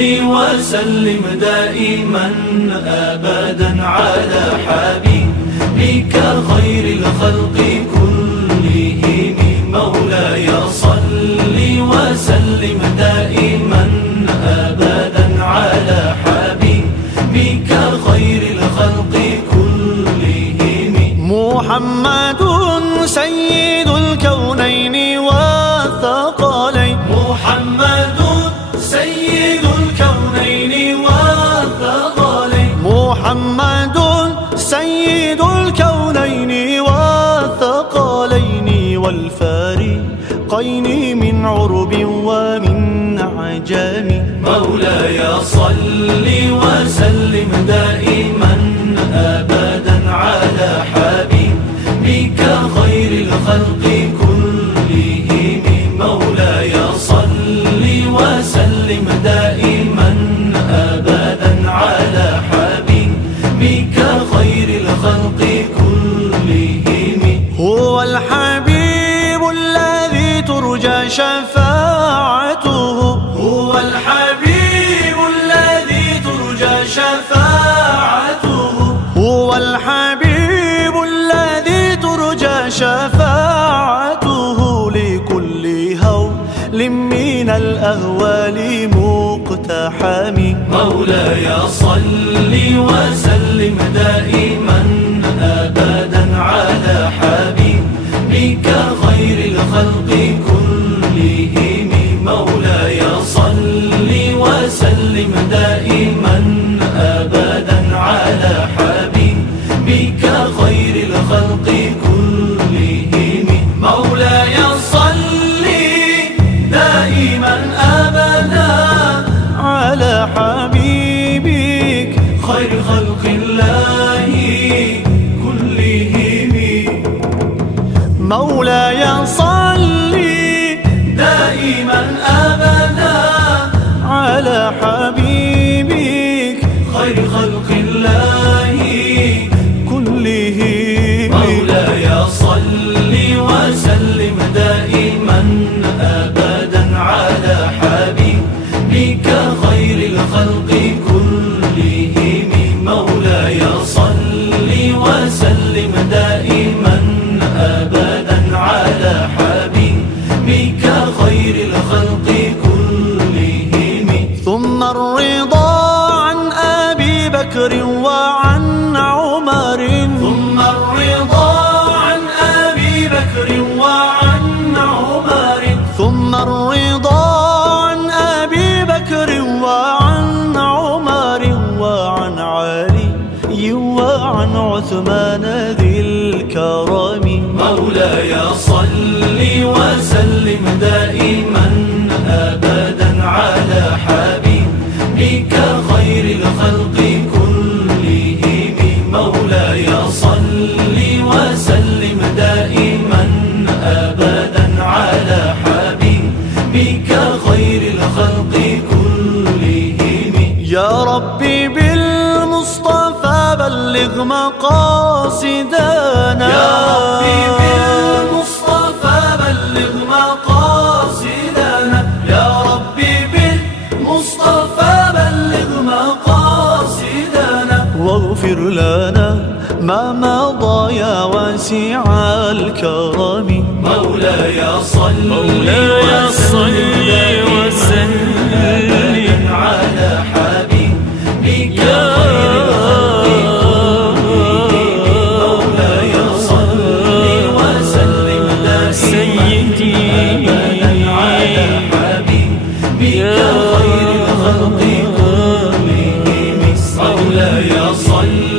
وسلم دائما أبدا على حبيبك خير الخلق كلهم. مولاي صل وسلم دائما أبدا على حبيبك خير الخلق كلهم. محمد سيد الكونين والثقلين. محمد سيد الكونين والثقلين. محمد سيد الكونين والثقلين والفارقين من عرب ومن عجم. مولاي صل وسلم دائما أبدا على حبيبك خير الخلق كلهم. مولاي صل وسلم دائما أبدا على حبيبك خير الخلق كلهم. هو الحبيب الذي ترجى شفاعته. هو الحبيب الذي ترجى شفاعته. هو الحبيب الذي ترجى شفاعته لكل هول من الأهوال مقتحم. مولاي صل وسلم دائما أبدا على حبيبك خير الخلق كلهم. مولاي صل وسلم دائما أبدا على حبيبك خير الخلق كلهم. مولاي صل دائما أبدا على حبيبك خير خلق الله كلهم. مولاي صل دائما أبدا على حبيبك خير خلق الله كلهم. مولاي صل وسلم دائما أبدا على حبيبك خير الخلق كلهم. مولاي صل وسلم دائما أبدا على حبيبك خير الخلق كلهم. ثم الرضا عن أبي بكر وعن عمر. ثم الرضا عن أبي بكر وعن عمر. ثم الرضا عن أبي بكر وعن عمر وعن علي وعن عثمان ذي الكرم. مولاي صل وسلم دائما أبدا على حبيبك خير الخلق كلهم. مولاي صل وسلم دائما أبدا على حبيبك خير الخلق كلهم. يا ربي بالمصطفى بلغ مقاصدنا. يا ربي بالمصطفى بلغ مقاصدنا. يا ربي بالمصطفى بلغ مقاصدنا. واغفر لنا ما مضى يا واسع الكرم. مولاي صل وسلم على حبيبك خير الخلق كلهم. مولاي صل وسلم دائما أبدا على حبيبك خير الخلق كلهم. مولاي صل